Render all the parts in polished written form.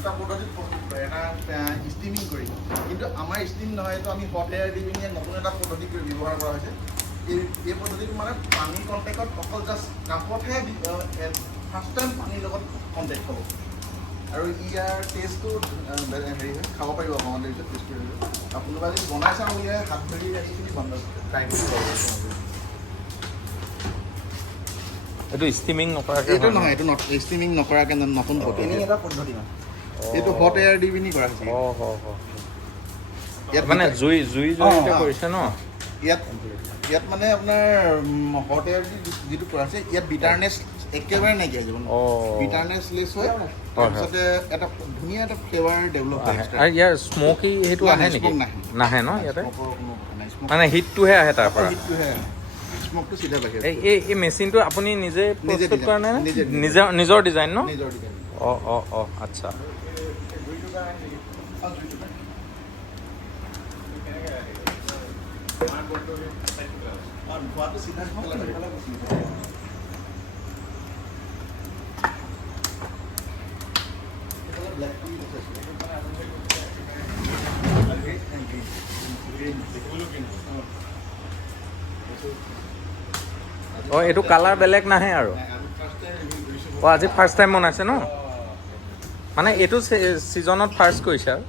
দুটা পদ্ধতিত প্ৰস্তুত কৰে, এটা ষ্টিমিং কৰি, কিন্তু আমাৰ ষ্টিম নহয়, এইটো আমি হট এয়াৰ দি পিনে নতুন এটা পদ্ধতি ব্যৱহাৰ কৰা হৈছে। এই পদ্ধতিটো মানে পানীৰ কণ্টেক্টত অকল জাষ্ট কাপতহে ফাৰ্ষ্ট টাইম পানীৰ লগত কণ্টেক্ট হ'ব, আৰু ইয়াৰ টেষ্টটো হেৰি হয়, খাব পাৰিব অকণমান দেৰি টেষ্ট কৰিব। আৰু কোনোবা যদি বনাই চাওঁ ইয়াৰ হাত ধৰি একচুৱেলি বন্ধ ট্ৰাই কৰিব। এইটো ষ্টিমিং নকৰাকৈ এইটো নহয়, এইটো ষ্টিমিং নকৰাকৈ নতুন পদ্ধতি এটা পদ্ধতি নহয়, এইটো হট এয়াৰ দি পিনি কৰা হৈছে। ইয়াত মানে জুই জৰিয়তে কৰিছে ন? ইয়াত মানে আপোনাৰ হট এয়াৰ যিটো কৰা হৈছে, ইয়াত বিটাৰনেছ একেবাৰে নাইকিয়া হৈ যাব, বিটাৰনেছ লেছ হয়, তাৰপিছতে এটা ধুনীয়া এটা ফ্লেভাৰ ডেভেলপ হয়। আৰু ইয়াৰ স্মকি সেইটো আহে নেকি? নাহে ন ইয়াতে, মানে হিটটোহে আহে তাৰ পৰা? স্মকটো চিধা বাহিৰ। এই মেচিনটো আপুনি নিজে প্ৰস্তুত কৰা নাই? নিজৰ ডিজাইন ন? অঁ আচ্ছা। অঁ এইটো কালাৰ বেলেগ নাহে আৰু? অঁ আজি ফাৰ্ষ্ট টাইম বনাইছে ন? মানে এইটো ছিজনত ফাৰ্ষ্ট কৰিছে আৰু?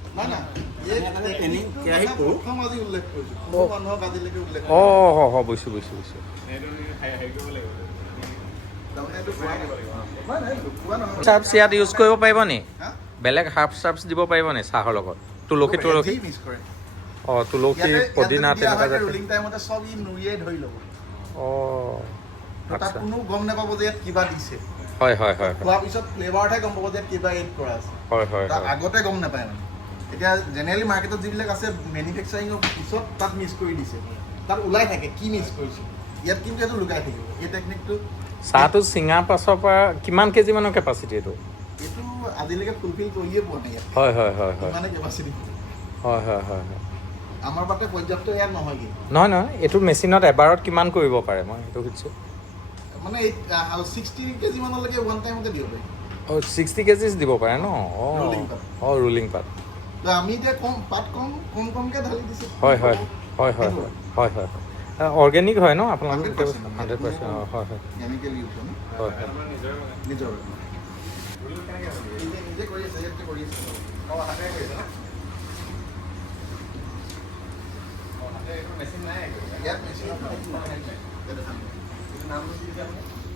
অঁ বুজিছোঁ। চাৰ্পছ ইয়াত ইউজ কৰিব পাৰিব নি? বেলেগ হাৰ্ব চাৰ্পছ দিব পাৰিব নি চাহৰ লগত? তুলসী অঁ তুলসী পদিনা তেনেকুৱা অঁ তাত কোনো গম নাপাব যে ইয়াত কিবা দিছে। হয় খোৱাৰ পিছত ফ্লেভাৰতহে গম পাব যে কিবা এড কৰা আছে। তাৰ আগতে গম নাপায় মানে। এতিয়া জেনেৰেলি মাৰ্কেটত যিবিলাক আছে মেনুফেকচাৰিঙৰ পিছত তাত মিক্স কৰি দিছে, তাত ওলাই থাকে কি মিক্স কৰিছে। ইয়াত কিন্তু এইটো লুকাই থাকিব। এই টেকনিকটো চাহটো চিঙাৰ পাছৰ পৰা কিমান কেজি মানৰ কেপাচিটি এইটো? এইটো আজিলৈকে ফুলফিল কৰিয়ে পোৱা নাই ইয়াত। হয় ইমানে কেপাচিটি। হয়। আমাৰ বাটে পৰ্যাপ্ত ইয়াত নহয় কিন্তু। নহয় এইটো মেচিনত এবাৰত কিমান কৰিব পাৰে, মই সেইটো সুধিছোঁ। মানে 60 কেজি মানলৈকে ওৱান টাইমতে দিব পাৰি। 60 কেজিছ দিব পাৰে ন? ৰুলিং পাত। আমি এতিয়া কমকৈ ঢালি দিছোঁ। হয় অৰ্গেনিক হয় ন আপোনালোকৰ? 100% হয়। কেমিকেল ইউজ হয় নিজৰ নিজে কৰি আছে, ইয়াতে কৰি আছে। হাতেৰে কৰিছে ন? মেচিন নাই ইয়াত, মেচিন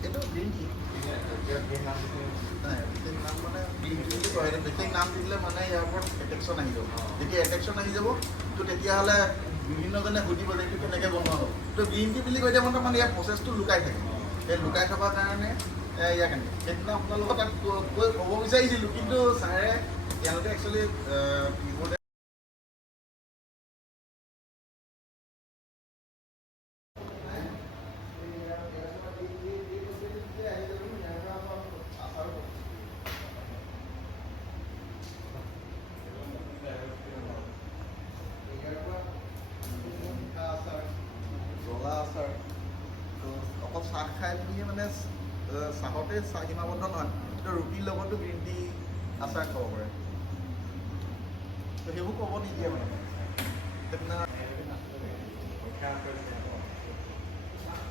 এইটো গ্ৰীণ টি। বেছিক নাম দি দিলে মানে ইয়াৰ ওপৰত এট্ৰেকশ্যন আহি যাব। যেতিয়া এট্ৰেকশ্যন আহি যাব তো তেতিয়াহ'লে বিভিন্নজনে সুধিব যে এইটো কেনেকৈ বনোৱা হ'ব। তো গ্ৰীণ টি বুলি কৈ দিয়া মানে ইয়াৰ প্ৰচেছটো লুকাই থাকে। সেই লুকাই থকাৰ কাৰণে ইয়াৰ কাৰণে সেইদিনা আপোনালোকৰ তাত কৈ ক'ব বিচাৰিছিলোঁ, কিন্তু ছাৰে তেওঁলোকে একচুৱেলি অকল চাহ খাই পিনি মানে চাহতে চাহ সীমাবদ্ধ নহয়, তো ৰুটিৰ লগতো গ্ৰীণ টি আচাৰ খাব পাৰে। তো সেইবোৰ ক'ব নিদিয়ে মানে সেইদিনা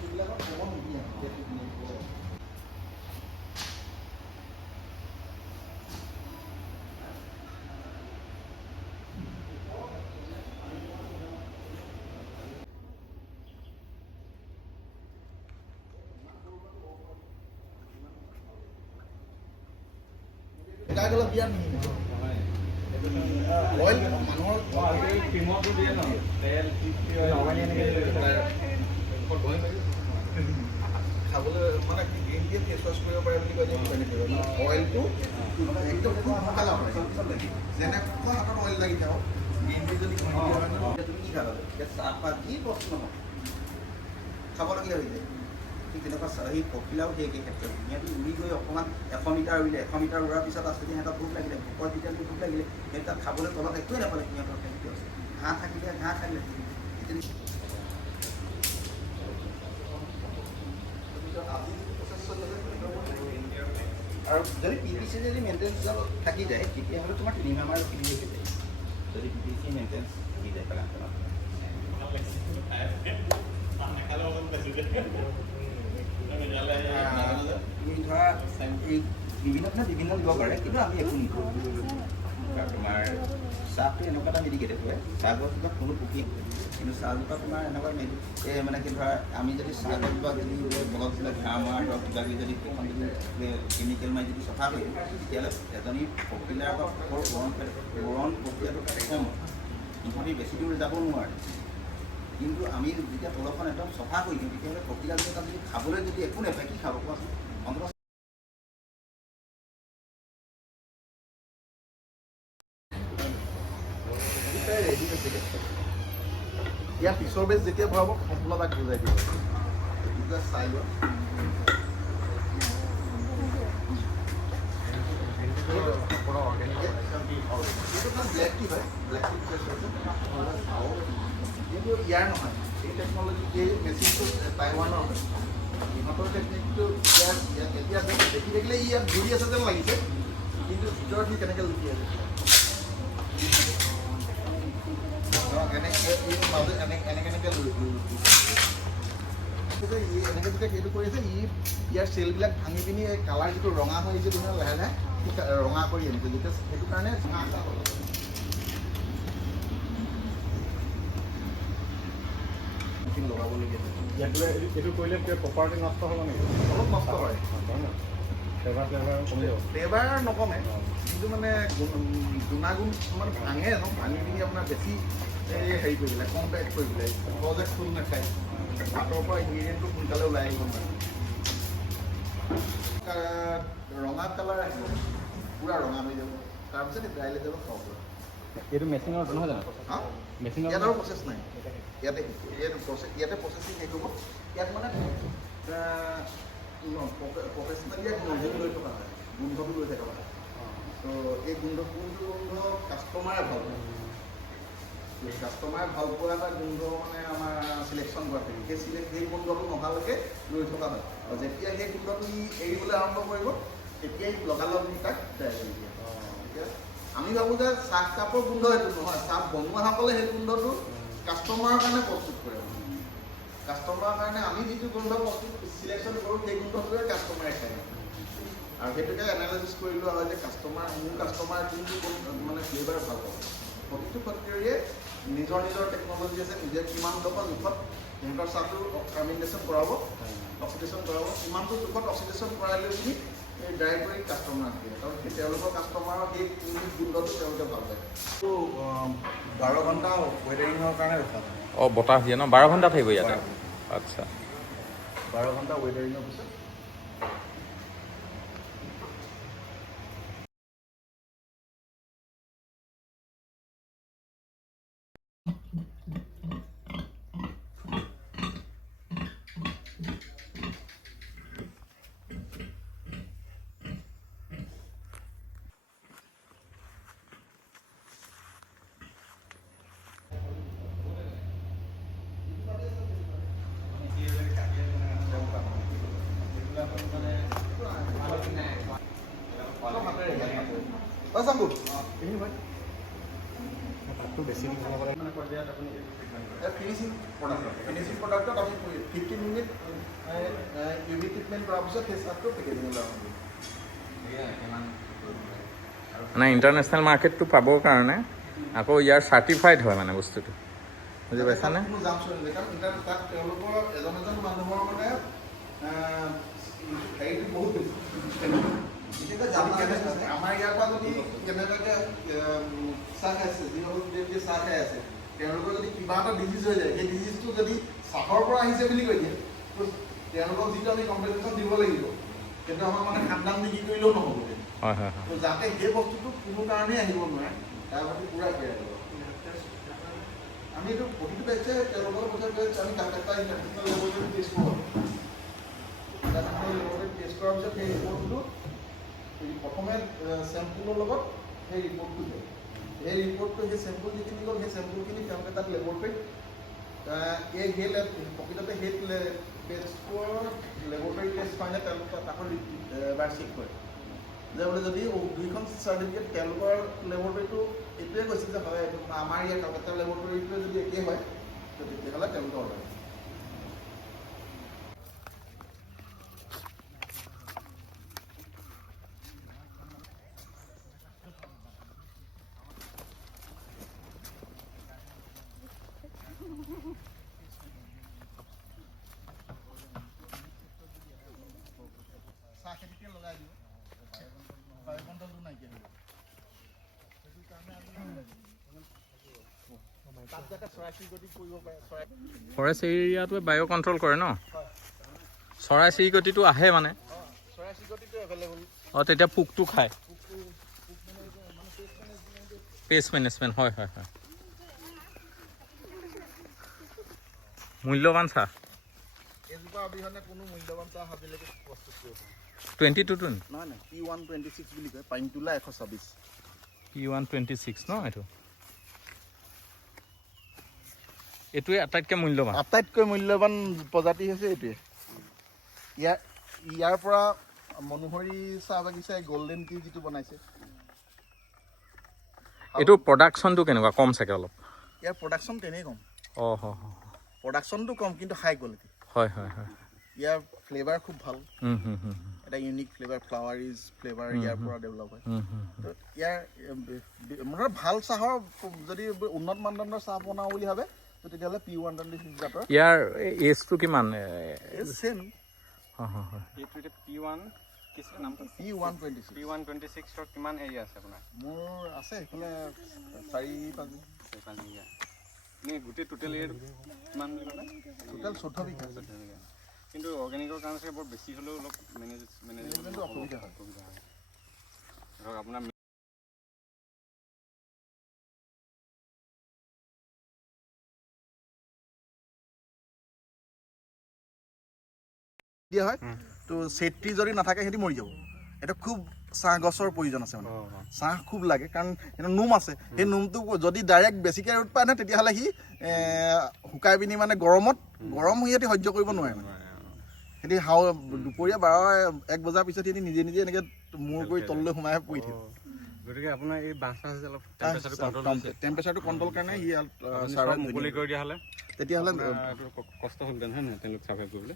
এইবিলাকত ক'ব নিদিয়ে। গাই গ'লে বিয়া মিহি অইল মানুহৰ ক্ৰীমতো দিয়ে ন, তেল খাবলৈ মানে গ্ৰীণ টিয়ে ফেচ ৱাছ কৰিব পাৰে বুলি কয় যে অইলটো একদম খুব ভাল হয়। যেনেকুৱা হাতত অইল লাগি থাকক, গ্ৰীণ টি যদি তুমি কি খাবা? চাহপাত যি বস্তু নহয় খাবলগীয়া হৈ যায়। ঠিক তেনেকুৱা সেই পখিলাও সেই ক্ষেত্ৰত সিহঁতি উৰি গৈ অকণমান 100 মিটাৰ উৰিলে, 100 মিটাৰ উৰাৰ পিছত আছে সিহঁতৰ ভোক লাগিলে, ভোকৰ যেতিয়া ভোক লাগিলে সিহঁতি তাত খাবলৈ তলত একোৱে নাপালে। সিহঁতৰ কেনেকৈ আছে ঘাঁহ থাকিলে ঘাঁহ খালে। আৰু যদি PVC PPC যদি মেইনটেনেঞ্চ থাকি যায় তেতিয়াহ'লে তোমাৰ 3 মাহমান ৰখি দিয়ে যদি PPC মেইনটেনেঞ্চ থাকি যায় প্লাণ্টখনত তুমি ধৰা এই বিভিন্ন দিব পাৰে কিন্তু আমি একো নিদিওঁ তোমাৰ চাহটো এনেকুৱা এটা মেডিকেটেড হয় চাহগছজোপা কোনো পুখি কিন্তু চাহজোপা তোমাৰ এনেকুৱা মানে কি ধৰা আমি যদি চাহগছজোপা যদি বলত ঘাঁহ মৰা ধৰক কিবা কিবি যদি কেমিকেল মাৰি যদি চফা কৰি তেতিয়াহ'লে এজনী পখিলাৰ বা বৰণ প্ৰক্ৰিয়াটো কম তথাপি বেছি দূৰ যাব নোৱাৰে কিন্তু আমি যেতিয়া তলখন একদম চফা কৰি দিওঁ তেতিয়াহ'লে পখিলাজনী তাত যদি খাবলৈ যদি একো নাপায় কি খাব কোৱাচোন অন্তত ৰেডি হৈছে ইয়াৰ পিছৰ বেজ যেতিয়া ভৰাব সম্পূৰ্ণ তাক বুজাই দিব চাই লোৱা ব্লেক টি হয় ব্লেক টি কিন্তু ইয়াৰ নহয় এই টেকন'লজি এই মেচিনটো টাইৱানৰ হয় ইহঁতৰ টেকনিকটো এতিয়া দেখি থাকিলে ই ইয়াত ঘূৰি আছে যেন লাগিছে কিন্তু ভিতৰত সি কেনেকৈ লুকি আছে এনেকৈ যেতিয়া সেইটো কৰিছে ইয়াৰ চেলবিলাক ভাঙি পিনি এই কালাৰ যিটো ৰঙা হৈ আহিছে লাহে লাহে ৰঙা কৰি আনিছে যেতিয়া সেইটো কাৰণে লগাবলগীয়া এইটো কৰিলে প্ৰপাৰ্টি নষ্ট হ'ব নেকি অলপ নষ্ট হয় ফ্লেভাৰ নকমে কিন্তু মানে গুণাগুণ মানে ভাঙে ন ভাঙি পিনি আপোনাৰ বেছি হেৰি কৰি পেলাই কম্পেক্ট কৰি পেলাই সহজে খোল নাখায় ভাতৰ পৰা ইনগ্ৰিডিয়েণ্টটো সোনকালে ওলাই আহিব নোৱাৰে ৰঙা কালাৰ আহিব পূৰা ৰঙা হৈ যাব তাৰপিছত ড্ৰাই লেভেলত খাব পৰা এইটো মেচিনৰ নহয় জানো মেচিনৰ ইয়াত আৰু প্ৰচেছ নাই ইয়াতে প্ৰচেছিং শেষ হ'ব ইয়াত মানে প্ৰফেচনেলি ইয়াত নজৰ লৈ থকা হয় গোন্ধটো লৈ থকা হয় ত' এই কোনটো গোন্ধ কাষ্টমাৰে ভাল পায় কাষ্টমাৰে ভাল পোৱা এটা গোন্ধ মানে আমাৰ চিলেকশ্যন কৰা থাকে সেই গোন্ধটো নহালৈকে লৈ থকা হয় আৰু যেতিয়া সেই গোন্ধটো এৰিবলৈ আৰম্ভ কৰিব তেতিয়াই লগালগ নি তাক ড্ৰাই কৰি দিয়ে এতিয়া আমি ভাবোঁ যে চাহকাপৰ গোন্ধ সেইটো নহয় চাহ বনোৱাসকলে সেই গোন্ধটো কাষ্টমাৰৰ কাৰণে প্ৰস্তুত কৰে কাষ্টমাৰৰ কাৰণে আমি যিটো গোন্ধ প্ৰস্তুত চিলেকশ্যন কৰোঁ সেই গোন্ধটোৱে কাষ্টমাৰে খায় আৰু সেইটোকে এনালাইচিছ কৰি লোৱা হয় যে মোৰ কাষ্টমাৰ কোনটো মানে ফ্লেভাৰ ভাল পাব প্ৰতিটো ফেক্টৰীয়ে নিজৰ টেকন'লজি আছে নিজে কিমানডোখৰ জোখত সিহঁতৰ চাহটো ফাৰ্মেণ্টেশ্যন কৰাব অক্সিডেশ্যন কৰাব কিমানটো জোখত অক্সিডেশ্যন কৰাই লৈ পিনি ড্ৰাই কৰি কাষ্টমাৰক দিয়ে কাৰণ তেওঁলোকৰ কাষ্টমাৰৰ সেই গোন্ধটো তেওঁলোকে ভাল পায় ত' 12 ঘণ্টা ৱেডাৰিঙৰ কাৰণে ৰখা হয় অঁ বতাহ দিয়ে ন 12 ঘণ্টা থাকিব ইয়াতে আচ্ছা 12 ঘণ্টা ৱেডাৰিঙৰ পিছত তাতটো বেছি দিন হ'ব মানে পৰ্যায়ত আপুনি ফিনিচিং প্ৰডাক্টত আমি 15 মিনিট ইউভি ট্ৰিটমেণ্ট কৰাৰ পিছত সেই চাহটো পেকেজিঙলৈ আৰম্ভ কৰিম মানে ইণ্টাৰনেশ্যনেল মাৰ্কেটটো পাবৰ কাৰণে আকৌ ইয়াৰ চাৰ্টিফাইড হয় মানে বস্তুটো বুজি পাইছানে কোনো জাম চলিলে কাৰণ তাত তেওঁলোকৰ এজন মানুহৰ মানে হেৰিটো বহুত বেছি আমাৰ ইয়াৰ পৰা যদি কেনেবাকৈ চাহ খাইছে যিসকল চাহ খাই আছে তেওঁলোকৰ যদি কিবা এটা ডিজিজ হৈ যায় সেই ডিজিজটো যদি চাহৰ পৰা আহিছে বুলি কৈ দিয়ে তেওঁলোকক যিটো আমি কম্পেনচেশ্যন দিব লাগিব সেইটো আমাৰ মানে খান্দান বিক্ৰী কৰিলেও নহ'ব হয় হয় তো যাতে সেই বস্তুটো কোনো কাৰণেই আহিব নোৱাৰে তাৰ প্ৰতি পূৰা কেয়াৰ কৰিব আমি এইটো প্ৰতিটো বেচে তেওঁলোকৰ কথা আমি কালকাতা ইণ্টাৰনেশ্যনেল লেভেলত টেষ্ট কৰোঁ ইণ্টাৰনেশ্যনেল লেভেলত টেষ্ট কৰাৰ পিছত সেই ৰিপৰ্টটো প্ৰথমে চেম্পুলৰ লগত সেই ৰিপৰ্টটো দিয়ে সেই ৰিপৰ্টটো সেই চেম্পুল যিখিনি গ'ল সেই চেম্পুলখিনি তেওঁলোকে তাত লেবৰেটৰীত প্ৰকৃততে সেই টেষ্টৰ লেবৰেটৰী টেষ্ট কাৰণে তেওঁলোকে তাকো এবাৰ চেক কৰে যে বোলে যদি দুইখন চাৰ্টিফিকেট তেওঁলোকৰ লেবৰেটৰীটো এইটোৱে কৈছে যে হয় এইটো আমাৰ ইয়াৰ কলকাতা লেবৰেটৰীটোৱে যদি একেই হয় তেতিয়াহ'লে তেওঁলোকে অৰ্ডাৰ কৰে। চাহ খেতিকে লগাই দিব, বায়ুমণ্ডলটো নাইকিয়া হৈ যাব। সেইটো কাৰণে আমি তাত যাতে চৰাই চিৰিকটি কৰিব পাৰে, ফৰেষ্ট এৰিয়াটোৱে বায়ু কণ্ট্ৰল কৰে ন? চৰাই চিৰিকটিটো আহে মানে চৰাই চিৰিকটিটো এভেইলেবল। অঁ তেতিয়া পোকটো খায়। পেষ্ট মেনেজমেণ্ট হয় হয় হয়। মূল্যৱান চাহ এজোপা অবিহনে কোনো মূল্যৱান চাহ আজিলৈকে প্ৰস্তুত কৰিব পৰা নাই। 22 নহয় নাই P126 বুলি কয়, পাইনতুলা 126। P126 ন? এইটোৱে আটাইতকৈ মূল্যৱান। আটাইতকৈ মূল্যৱান প্ৰজাতি হৈছে এইটোৱে। ইয়াৰ পৰা মনোহৰী চাহ বাগিচাই গল্ডেন টি যিটো বনাইছে। এইটো প্ৰডাকশ্যনটো কেনেকুৱা? কম চাগে অলপ? ইয়াৰ প্ৰডাকশ্যন তেনেই কম। অঁ হয় প্ৰডাকশ্যনটো কম কিন্তু হাই কোৱালিটি। হয় হয় হয়। ইয়াৰ ফ্লেভাৰ খুব ভাল। এটা ইউনিক ফ্লেভাৰ, ফ্লাৱাৰিজ ফ্লেভাৰ ইয়াৰ পৰা ডেভেলপ হয়। তো ইয়াৰ মুঠতে ভাল চাহৰ যদি উন্নত মানদণ্ডৰ চাহ বনাওঁ বুলি ভাবে তো তেতিয়াহ'লে P126 জাতৰ। ইয়াৰ এজটো কিমান? চেম। হয় হয় হয়। এইটো এতিয়া P1 কিছে নামটো? P126। P126ৰ কিমান এৰিয়া আছে আপোনাৰ? মোৰ আছে এইফালে 4-5 বিঘা। এনেই গোটেই টোটেল এৰিয়াটো কিমান বুলি ক'লে? টোটেল 14 বিঘা। কিন্তু অৰ্গেনিকৰ কাৰণে চাগে বৰ বেছি হ'লেও অলপ মেনেজমেণ্টটো অসুবিধা হয়। ধৰক আপোনাৰ দিয়া হয় তো চেট্ৰি যদি নাথাকে সিহঁতি মৰি যাব। এটা খুব চাহ গছৰ প্ৰয়োজন আছে মানে। চাহ খুব লাগে কাৰণ এটা নোম আছে, সেই নোমটো যদি ডাইৰেক্ট বেছিকৈ ৰ'দ পায় নহয় তেতিয়াহ'লে সি শুকাই পিনি মানে গৰম সিহঁতি সহ্য কৰিব নোৱাৰে মানে। সিহঁতি দুপৰীয়া 12-1 বজাৰ পিছত সিহঁতি নিজে নিজে এনেকৈ মূৰ কৰি তললৈ সোমাই পৰি থাকে। গতিকে আপোনাৰ এই বাঁহ চাহ অলপ টেম্পাৰেচাৰটো কণ্ট্ৰল কাৰণে সি মুকলি কৰি দিয়া হ'লে তেতিয়াহ'লে কষ্ট হ'লহেঁতেন হয় নহয় তেওঁলোক চাৰ্ভাইভ কৰিবলৈ।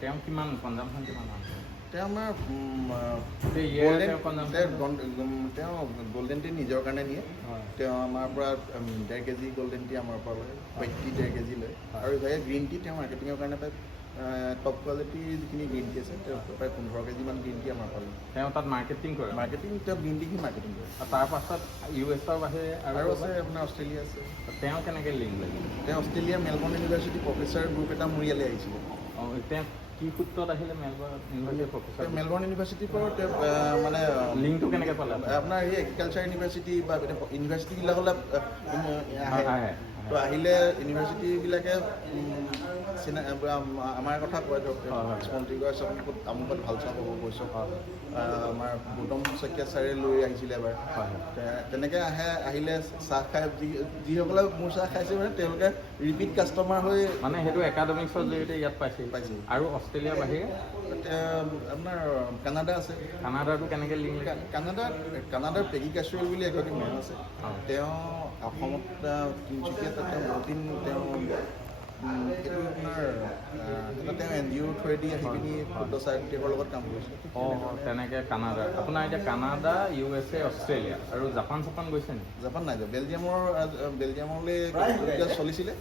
তেওঁ কিমান কনজাম্পশ্যন কিমান আছে? তেওঁ আমাৰ তেওঁ গল্ডেন টি নিজৰ কাৰণে নিয়ে। তেওঁ আমাৰ পৰা 1.5 কেজি গল্ডেন টি আমাৰ পৰা লয়, হোৱাইট টি 1.5 কেজি লয়, আৰু ইভাগে গ্ৰীণ টি তেওঁ মাৰ্কেটিঙৰ কাৰণে পায়। টপ কোৱালিটিৰ যিখিনি গ্ৰীণ টি আছে তেওঁ প্ৰায় 15 কেজিমান গ্ৰীণ টি আমাৰ পৰা লয়। তেওঁ তাত মাৰ্কেটিং কৰে? তেওঁ গ্ৰীণ টি মাৰ্কেটিং কৰে। তাৰপাছত US-ৰ বাহিৰে আৰু আছে আপোনাৰ অষ্ট্ৰেলিয়া আছে। তেওঁ কেনেকৈ লিংক লাগিল? তেওঁ Australia Melbourne university professor group এটা মোৰ ইয়ালৈ আহিছিলে। অঁ তেওঁ কি সূত্ৰত আহিলে মেলবৰ্ণ ইউনিভাৰ্চিটিৰ প্ৰফেচাৰ? মেলবৰ্ণ ইউনিভাৰ্চিটিৰ পৰা তেওঁ মানে লিংকটো কেনেকৈ পালে? আপোনাৰ এই এগ্ৰিকালচাৰ ইউনিভাৰ্চিটি বা ইউনিভাৰ্চিটিবিলাকলৈ আহে। তো আহিলে ইউনিভাৰ্চিটিবিলাকে আমাৰ কথা কয় ধৰক মন্ত্ৰীগৰাকী ক'ত আমুকত ভাল চাহ পাব গৈছোঁ আমাৰ গৌতম শইকীয়া ছাৰে লৈ আহিছিলে এবাৰ তেনেকৈ আহিলে চাহ খাই যিসকলে মোৰ চাহ খাইছে মানে তেওঁলোকে ৰিপিট কাষ্টমাৰ হৈ মানে সেইটো একাডেমিক্সৰ জৰিয়তে ইয়াত পাইছে আৰু অষ্ট্ৰেলিয়াৰ বাহিৰে আপোনাৰ কানাডা আছে কানাডাটো কেনেকৈ লিংক কানাডাৰ পেগি কাছুৱেল বুলি এগৰাকী মেম আছে তেওঁ অসমত তিনিচুকীয়াত তেওঁ বহুত দিন তেওঁ সেইটো আপোনাৰ তেওঁ NGO থ্ৰুৱেদি আহি পিনি ক্ষুদ্ৰ চাহিত্যিকৰ লগত কাম কৰিছে তেনেকৈ কানাডা আপোনাৰ এতিয়া কানাডা USA অষ্ট্ৰেলিয়া আৰু জাপান গৈছে নেকি জাপান নাই যোৱা বেলজিয়ামলৈ চলিছিলে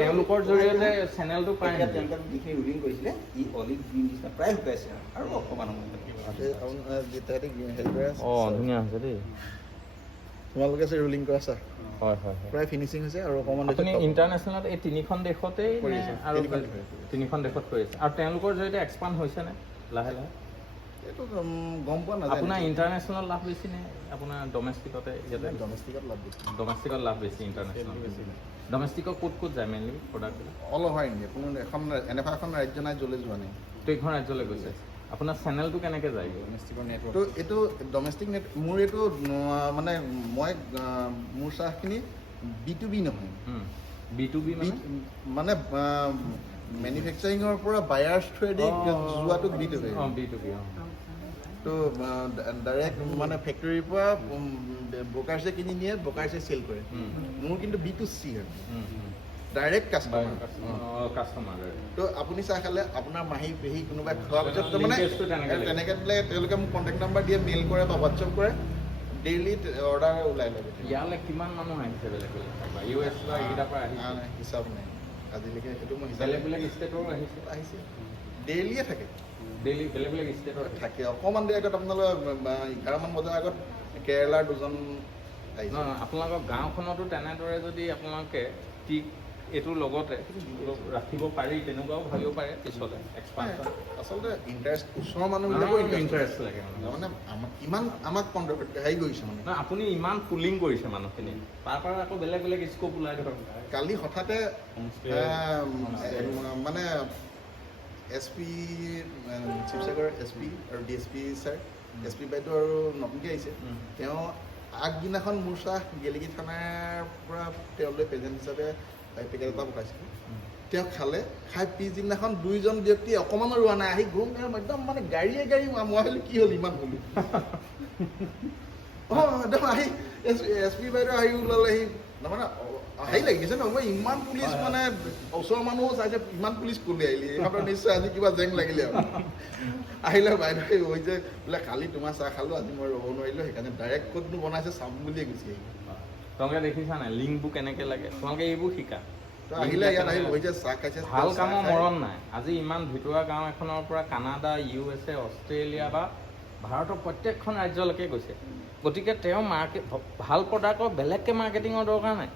তেওঁলোকৰ জৰিয়তে চেনেলটো পায় তেওঁলোকে যিখিনি ৰুলিং কৰিছিলে ই অলিভ গ্ৰীণ নিচিনা প্ৰায় শুকাইছে আৰু অকণমান ধুনীয়া হৈছে দেই তোমালোকে আছে ৰুলিং কৰা চাহ হয় প্ৰায় ফিনিচিং হৈছে আৰু অকণমান আপুনি ইণ্টাৰনেশ্যনেলত এই তিনিখন দেশতেই আৰু তিনিখন দেশত কৰি আছে আৰু তেওঁলোকৰ জৰিয়তে এক্সপাণ্ড হৈছেনে লাহে এইটো গম পোৱা নাযায় আপোনাৰ ইণ্টাৰনেশ্যনেল লাভ বেছি নে আপোনাৰ ডমেষ্টিকতে ইয়াতে ডমেষ্টিকত লাভ বেছি ইণ্টাৰনেশ্যনেল ডমেষ্টিকত ক'ত যায় মেইনলি প্ৰডাক্টবিলাক অল অভাৰ ইণ্ডিয়া কোনো এনেকুৱা এখন ৰাজ্য নাই য'লৈ যোৱা নাই গোটেইখন ৰাজ্যলৈ গৈছে আপোনাৰ চেনেলটো কেনেকৈ যায় তো এইটো ডমেষ্টিক নেট মোৰ এইটো মানে মই মোৰ চাহখিনি B2B নহয় B2B মানে মেনুফেকচাৰিঙৰ পৰা বায়াৰ্ছ থ্ৰুৱেদি যোৱাটো B2B তো ডাইৰেক্ট মানে ফেক্টৰীৰ পৰা ব্ৰকাৰ্ছে কিনি নিয়ে ব্ৰকাৰ্ছে চেল কৰে মোৰ কিন্তু B2C হয় ডাইৰেক্ট কাষ্টমাৰ তো আপুনি চাহ খালে আপোনাৰ মাহী পেহী কোনোবাই খোৱাৰ পিছত মানে তেনেকৈ দিলে তেওঁলোকে মোক কণ্টেক্ট নাম্বাৰ দিয়ে মেইল কৰে বা হোৱাটছএপ কৰে ডেইলি অৰ্ডাৰ ওলাই লয় ইয়ালৈ কিমান মানুহ আহিছে বেলেগ US বা এইকেইটাৰ পৰা হিচাপ নাই আজিলৈকে সেইটো মই বেলেগ ষ্টেটৰো আহিছে ডেইলিয়ে থাকে বেলেগ ষ্টেটত থাকে অকণমান দেৰি আগত আপোনালোকৰ 11মান বজাৰ আগত কেৰেলাৰ দুজন আহিছে আপোনালোকৰ গাঁওখনতো তেনেদৰে যদি আপোনালোকে ঠিক এইটোৰ লগতে ৰাখিব পাৰি তেনেকুৱাও ভাবিব পাৰে পিছতে এক্সপানশ্যন আচলতে ইণ্টাৰেষ্ট ওচৰৰ মানুহবিলাকৰ ইণ্টাৰেষ্ট লাগে মানে ইমান আমাক হেৰি কৰিছে মানে আপুনি ইমান পুলিং কৰিছে মানুহখিনি তাৰ পৰা আকৌ বেলেগ স্কোপ ওলাই ধৰক কালি হঠাতে মানে SP শিৱসাগৰ SP আৰু DSP ছাৰ SP বাইদেউ আৰু নতুনকৈ আহিছে তেওঁ আগদিনাখন মোৰ চাহ গেলেকী থানাৰ পৰা তেওঁলৈ প্ৰেজেণ্ট হিচাপে পেকেট এটা পঠাইছিলোঁ তেওঁ খালে খাই পিছদিনাখন দুইজন ব্যক্তি অকণমানো ৰোৱা নাই আহি ঘূম একদম মানে গাড়ীয়ে মই ভাবিলোঁ কি হ'ল ইমান হ'লো একদম আহি SP বাইদেউ আহি ওলালে তাৰমানে আহি লাগিছে ন মই ইমান পুলিচ মানে ওচৰৰ মানুহো চাইছে ইমান পুলিচ কোনে আহিলি ইহঁতৰ নিশ্চয় আজি কিবা জেং লাগিলে আৰু আহিলে বাইদেউ হৈ যে বোলে কালি তোমাৰ চাহ খালোঁ আজি মই ৰ'ব নোৱাৰিলোঁ সেইকাৰণে ডাইৰেক্ট ক'তনো বনাইছে চাম বুলিয়ে গুচি আহিলোঁ তোমালোকে দেখিছা নাই লিংকবোৰ কেনেকৈ লাগে তোমালোকে এইবোৰ শিকা আহিলে ইয়াত আহি বহিছে চাহ খাইছে ভাল কামৰ মৰণ নাই আজি ইমান ভিতৰুৱা গাঁও এখনৰ পৰা কানাডা USA অষ্ট্ৰেলিয়া বা ভাৰতৰ প্ৰত্যেকখন ৰাজ্যলৈকে গৈছে গতিকে তেওঁ ভাল প্ৰডাক্টৰ বেলেগকৈ মাৰ্কেটিঙৰ দৰকাৰ নাই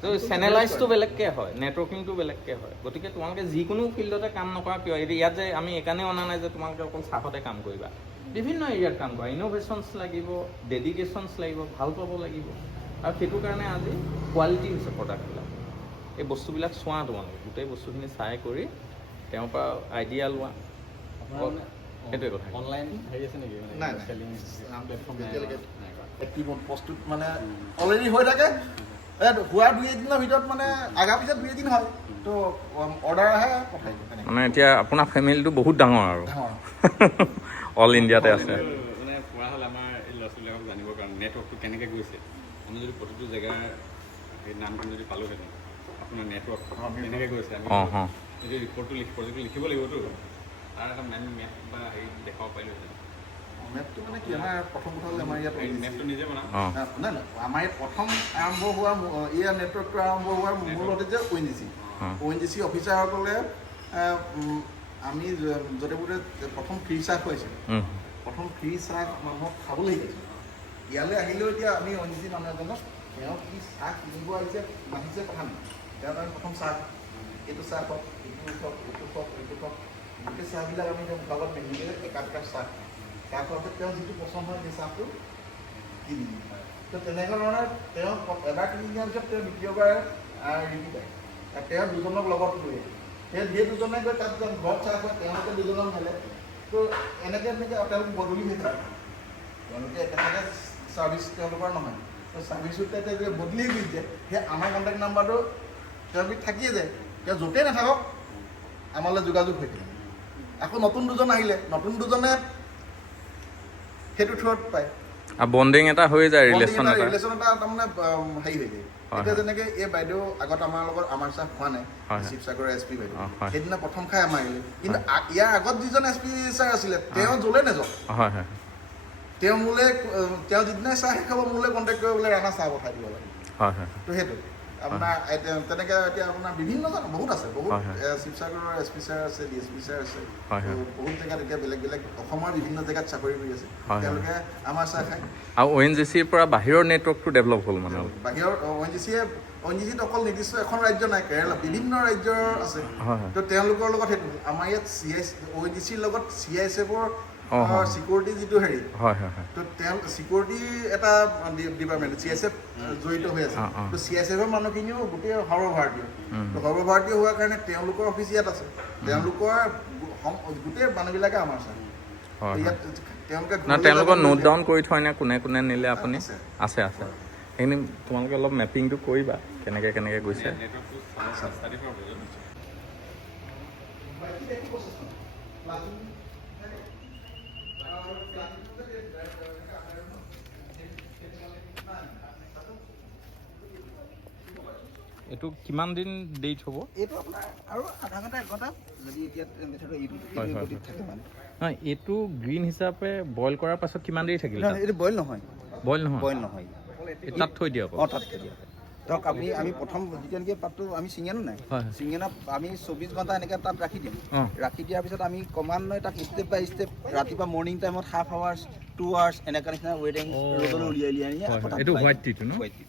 তো চেনেলাইজটো বেলেগকৈ হয় নেটৱৰ্কিংটো বেলেগকৈ হয় গতিকে তোমালোকে যিকোনো ফিল্ডতে কাম নকৰা কিয় ইয়াত যে আমি এইকাৰণে অনা নাই যে তোমালোকে অকল চাহতে কাম কৰিবা বিভিন্ন এৰিয়াত কাম কৰা ইন'ভেশ্যনছ লাগিব ডেডিকেশ্যনছ লাগিব ভাল পাব লাগিব আৰু সেইটো কাৰণে আজি কোৱালিটি হৈছে প্ৰডাক্টবিলাক এই বস্তুবিলাক চোৱা তোমালোকে গোটেই বস্তুখিনি চাই কৰি তেওঁৰ পৰা আইডিয়া লোৱা সেইটোৱে কথা অনলাইন হেৰি আছে নেকি নাই প্ৰস্তুত মানে অলৰেডি হৈ থাকে হোৱা 2-1 দিনৰ ভিতৰত মানে আগা পিছত 2-1 দিন হয় তো অৰ্ডাৰ আহে পঠাই দিওঁ মানে এতিয়া আপোনাৰ ফেমিলিটো বহুত ডাঙৰ আৰু অল ইণ্ডিয়াতে আছে মানে পৰা হ'ল আমাৰ এই ল'ৰা ছোৱালীবিলাকক জানিবৰ কাৰণে নেটৱৰ্কটো কেনেকৈ গৈছে আমি যদি প্ৰতিটো জেগাৰ সেই নামখিনি যদি পালোঁহেঁতেন আপোনাৰ নেটৱৰ্ক কেনেকৈ গৈছে আমি যদি ৰিপৰ্টটো প্ৰজেক্টটো লিখিব লাগিবতো তাৰ এটা মেপ বা হেৰি দেখাব পাৰিলোঁহেঁতেন মেপটো মানে কি আমাৰ প্ৰথম কথা হ'লে আমাৰ ইয়াত মেপটো নিজে বনাম নাই আমাৰ ইয়াত প্ৰথম আৰম্ভ হোৱা ইয়াৰ নেটৱৰ্কটো আৰম্ভ হোৱাৰ মূলতে যে ONGC অফিচাৰসকলে আমি য'তে বোলে প্ৰথম ফ্ৰী চাহ খুৱাইছিলোঁ প্ৰথম ফ্ৰী চাহ মানুহক খাবলৈ শিকাইছোঁ ইয়ালৈ আহিলেও এতিয়া আমি ONGC মানুহ এজনক তেওঁ কি চাহ কিনিব আহিছে কথা নাই তেওঁ আমি প্ৰথম চাহ এইটো চাহ হওক এইটো হওক গোটেই চাহবিলাক আমি তেওঁ মুখাগত পিন্ধিলে একাপ চাহ তাৰ ফলতে তেওঁ যিটো পচন্দ হয় সেই চাহটো কিনি দিয়ে তো তেনেধৰণৰ তেওঁ এবাৰ কিনি দিয়াৰ পিছত তেওঁ দ্বিতীয়বাৰ ৰিপিট আহে তেওঁ দুজনক লগত লৈ সেই দুজনে গৈ তাত ঘৰত চাহ কৰে, তেওঁলোকে দুজনক মেলে। তো এনেকৈ তেওঁলোক বদলি হৈ থাকে। তেওঁলোকে একেলগে ছাৰ্ভিচ তেওঁলোকৰ নহয়। তো ছাৰ্ভিচত এতিয়া বদলি হৈ যায়, সেই আমাৰ কণ্টেক্ট নাম্বাৰটো তেওঁলোকে থাকিয়ে যায়। তেওঁ য'তেই নাথাকক আমালৈ যোগাযোগ হৈ থাকে। আকৌ নতুন দুজন আহিলে, নতুন দুজনে সেইটো থ্ৰুত পায়। আৰু বণ্ডিং এটা হৈ যায়, ৰিলেশ্যন এটা তাৰমানে হেৰি হৈ যায়। এতিয়া যেনেকৈ এই বাইদেউ আগত আমাৰ লগত আমাৰ চাহ খোৱা নাই, শিৱসাগৰৰ SP বাইদেউ, সেইদিনা প্ৰথম খাই আমাৰ আহিলে। কিন্তু ইয়াৰ আগত যিজন SP ছাৰ আছিলে, তেওঁ য'লে নাযাওক, তেওঁ মোলৈ তেওঁ যিদিনাই চাহ শেষ খাব মোলৈ কণ্টেক্ট কৰিব বোলে ৰাণা চাহ পঠাই দিব লাগে। তো সেইটো আপোনাৰ তেনেকৈ এতিয়া আপোনাৰ বিভিন্নজন বহুত আছে, বহুত শিৱসাগৰৰ SP ছাৰ আছে, DSP ছাৰ আছে, বহুত জেগাত এতিয়া বেলেগ বেলেগ অসমৰ বিভিন্ন জেগাত চাকৰি কৰি আছে, তেওঁলোকে আমাৰ চাহ খায়। আৰু ONGCৰ পৰা বাহিৰৰ নেটৱৰ্কটো ডেভেলপ হ'ল মানে বাহিৰৰ ONGCত অকল নিৰ্দিষ্ট এখন ৰাজ্য নাই, কেৰেলা বিভিন্ন ৰাজ্যৰ আছে। তো তেওঁলোকৰ লগত সেইটো আমাৰ ইয়াত ONGCৰ লগত CISFৰ চিকিউৰিটি যিটো হেৰি, তো তেওঁ চিকিউৰিটি এটা ডিপাৰ্টমেণ্ট CISF জড়িত হৈ আছে। তো CISFৰ মানুহখিনিও গোটেই সৰ্বভাৰতীয়। তো সৰ্বভাৰতীয় হোৱাৰ কাৰণে তেওঁলোকৰ অফিচ ইয়াত আছে, তেওঁলোকৰ গোটেই মানুহবিলাকে আমাৰ চায়। ইয়াত তেওঁলোকৰ নোট ডাউন কৰি থয় নে কোনে কোনে নিলে আপুনি? আছে আছে, সেইখিনি তোমালোকে অলপ মেপিংটো কৰিবা কেনেকৈ কেনেকৈ গৈছে। এইটো কিমান দিন ডেট হ'ব? এইটো আপোনাৰ আৰু আধা ঘণ্টা 1 ঘণ্টা যদি এতিয়া থাকে মানে। নহয়, এইটো গ্ৰীণ হিচাপে বইল কৰাৰ পাছত কিমান দেৰি থাকিল? এইটো বইল নহয়, বইল নহয়, বইল নহয়, তাত থৈ দিয়ক। তাত থৈ দিয়ক। ধৰক আমি প্ৰথম যেতিয়া নেকি পাতটো আমি ছিঙি আনো নাই, ছিঙি আনা আমি 24 ঘণ্টা এনেকৈ তাত ৰাখি দিওঁ। ৰাখি দিয়াৰ পিছত আমি ক্ৰমান্বয়ে তাক ষ্টেপ বাই ষ্টেপ ৰাতিপুৱা মৰ্ণিং টাইমত ½ আৱাৰ্ছ 2 আৱাৰ্ছ এনেকুৱা নিচিনা ৱেটিং ৰ'দলৈ উলিয়াই আনি এইটো হোৱাইট টিটো ন? হোৱাইট টি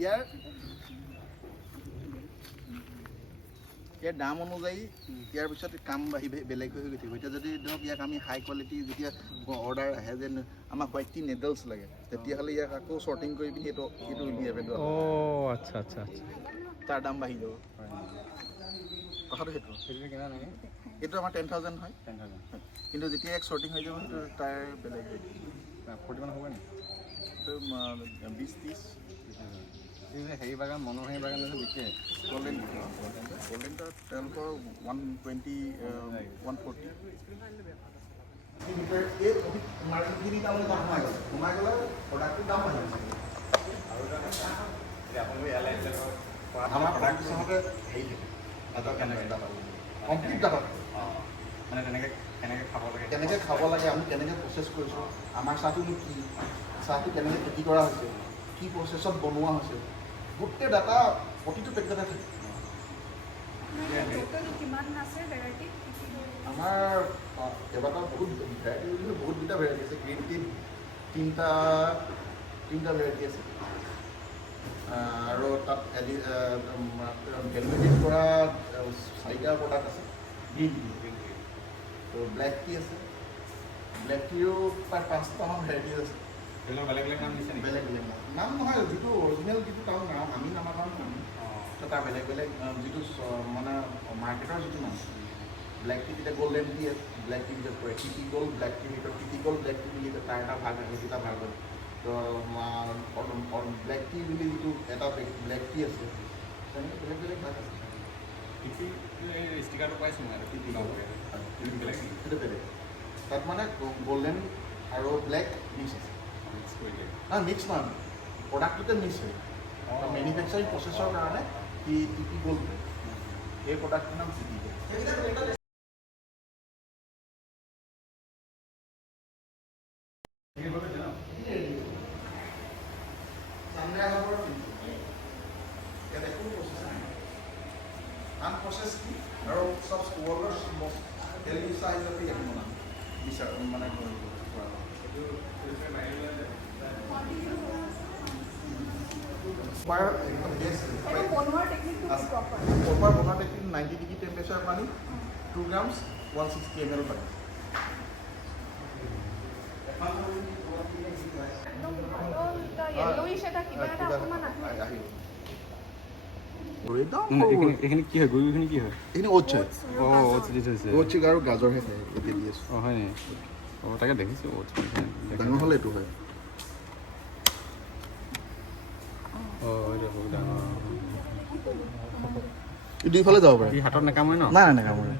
ইয়াৰ দাম অনুযায়ী ইয়াৰ পিছত কাম বাঢ়ি বেলেগ হৈ গৈ থাকিব। এতিয়া যদি ধৰক ইয়াক আমি হাই কোৱালিটি যেতিয়া অৰ্ডাৰ আহে যে আমাক হোৱাইট টি নেডলছ লাগে, তেতিয়াহ'লে ইয়াক আকৌ শ্বৰ্টিং কৰি পিনি এইটো উলিয়াই আচ্ছা আচ্ছা আচ্ছা, তাৰ দাম বাঢ়ি যাব। কথাটো সেইটো এইটো আমাৰ 10,000 হয়, কিন্তু যেতিয়া এক শ্বৰ্টিং হৈ যাব সেইটো তাৰ বেলেগ হৈ যাব। 40 মান হ'ব নেকি? এইটো 20-30। হেৰি বাগান মনোহাৰী বাগান আছে বিকে গল্ডেনটো তেওঁলোকৰ 120, 140। সোমাই গ'লে প্ৰডাক্টটোৰ দাম বাঢ়ি গৈছে। আমাৰ প্ৰডাক্টখনতে হেৰি কমপ্লিট ডাটা মানে কেনেকৈ খাব লাগে, কেনেকৈ খাব লাগে, আমি কেনেকৈ প্ৰচেছ কৰিছোঁ, আমাৰ চাহটোনো কি, চাহটো কেনেকৈ খেতি কৰা হৈছে, কি প্ৰচেছত বনোৱা হৈছে, গোটেই ডাটা প্ৰতিটো পেকেটতে থাকে। আমাৰ কেইবাটাও বহুত ভেৰাইটি, বহুতকেইটা ভেৰাইটি আছে। গ্ৰীণ টিত তিনিটা ভেৰাইটি আছে, আৰু তাত ভেলিডেট কৰা 4টা প্ৰডাক্ট আছে। গ্ৰীণ টি, তো ব্লেক টি আছে, ব্লেক টিৰো প্ৰায় 5টামান ভেৰাইটিজ আছে। বেলেগ বেলেগ নাম দিছে নেকি? বেলেগ বেলেগ নাম নহয়, যিটো অৰিজিনেল যিটো তাৰ নাম আমি নামাৰ নাম, তাৰ বেলেগ বেলেগ যিটো মানে মাৰ্কেটৰ যিটো নাম। ব্লেক টি যেতিয়া গল্ডেন টি, ব্লেক টি ভিতৰত পৰে টি গ'ল্ড, ব্লেক টিৰ ভিতৰত টি গ'ল্ড, ব্লেক টি বুলি তাৰ এটা ভাগ আছে, দুটা ভাগ হয়। তো ব্লেক টি বুলি যিটো এটা ব্লেক টি আছে, তেনেকৈ বেলেগ বেলেগ ভাগ আছে। ষ্টিকাৰটো পাইছোঁ মই, বেলেগ সেইটো বেলেগ, তাত মানে গল্ডেন আৰু ব্লেক মিক্স আছে। মিক্স নহয়, প্ৰডাক্টটোতে মিক্স হয়। মেনুফেকচাৰিং প্ৰচেছৰ কাৰণে টি গ'ল্ড, এই প্ৰডাক্টটোৰ নাম টি গ'ল্ড। আনপ্ৰচেছ কি আৰু চব ৱৰ্ল্ডৰ হেল্ডি চাহ হিচাপে ইয়াক বনাম বিচাৰ মানে একদম বেষ্ট বনোৱাৰ টেকনিক 90 ডিগ্ৰী টেম্পাৰেচাৰ পানী 2 গ্ৰামছ 160 ml পানী। এইখিনি কি হয় গুৰিখিনি কি হয় এইখিনি অ'টছ হয় অঁ অ'টছ দি থৈছে অ'টছ আৰু গাজৰহে খায় এতিয়া দি আছোঁ অঁ হয় নেকি অঁ তাকে দেখিছোঁ অ'টছ ডাঙৰ হ'লে এইটো হয় অঁ এতিয়া বহুত ডাঙৰ এই দুইফালে যাব পাৰে ই হাতত নাকামে ন নাই নাই কামোৰে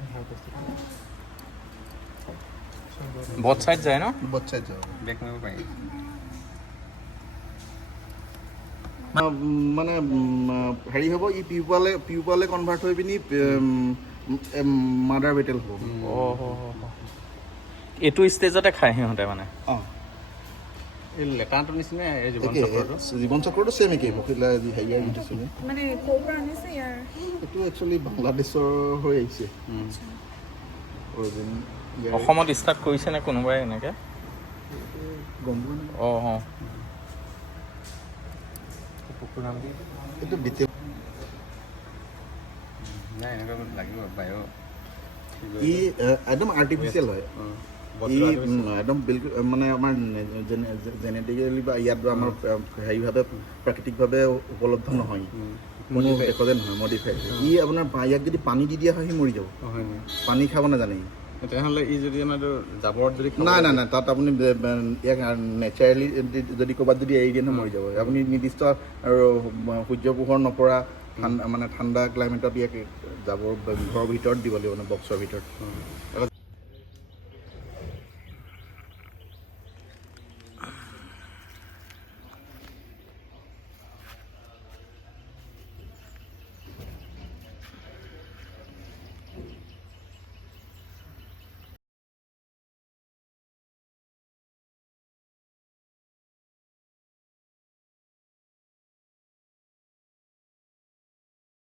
বথ চাইড যায় ন বচ্চাই যাব বেক মাৰিব পাৰি মানে হেৰি হ'ব ই পিউপালে কনভাৰ্ট হৈ পিনি মাদাৰ বেটেল হ'ব এইটো ষ্টেজতে খায় সিহঁতে মানে অঁ এই লেটাৰটোৰ নিচিনাই এই জীৱন একে চক্ৰটো জীৱন চক্ৰটো ছেম একেই পখিলা হেৰিয়াৰ দিছোঁ মানে ক'ৰ পৰা আনিছে ইয়াৰ এইটো একচুৱেলি বাংলাদেশৰ হৈ আহিছে অৰিজিন অসমত ষ্টাৰ্ট কৰিছেনে কোনোবাই এনেকৈ গম পোৱা নাই অঁ অঁ কুকুৰ নাম কি এইটো বিটেল নাই এনেকুৱা লাগিব বায়' ই একদম আৰ্টিফিচিয়েল হয় ই একদম বিলকুল মানে আমাৰ জেনেটিকেলি বা ইয়াত আমাৰ হেৰিভাৱে প্ৰাকৃতিকভাৱে উপলব্ধ নহয় কোনো দেশতে নহয় মডিফাইড ই আপোনাৰ ইয়াক যদি পানী দি দিয়া হয় সি মৰি যাব হয় নি পানী খাব নাজানে তেনেহ'লে ই যদি আমাৰ জাবৰত যদি নাই নাই নাই তাত আপুনি ইয়াক নেচাৰেলি যদি ক'ৰবাত যদি এৰি দিয়ে নহয় মৰি যাব আপুনি নিৰ্দিষ্ট আৰু সূৰ্য পোহৰ নপৰা ঠাণ্ডা মানে ঠাণ্ডা ক্লাইমেটত ইয়াক জাবৰ ঘৰৰ ভিতৰত দিব লাগিব মানে বক্সৰ ভিতৰত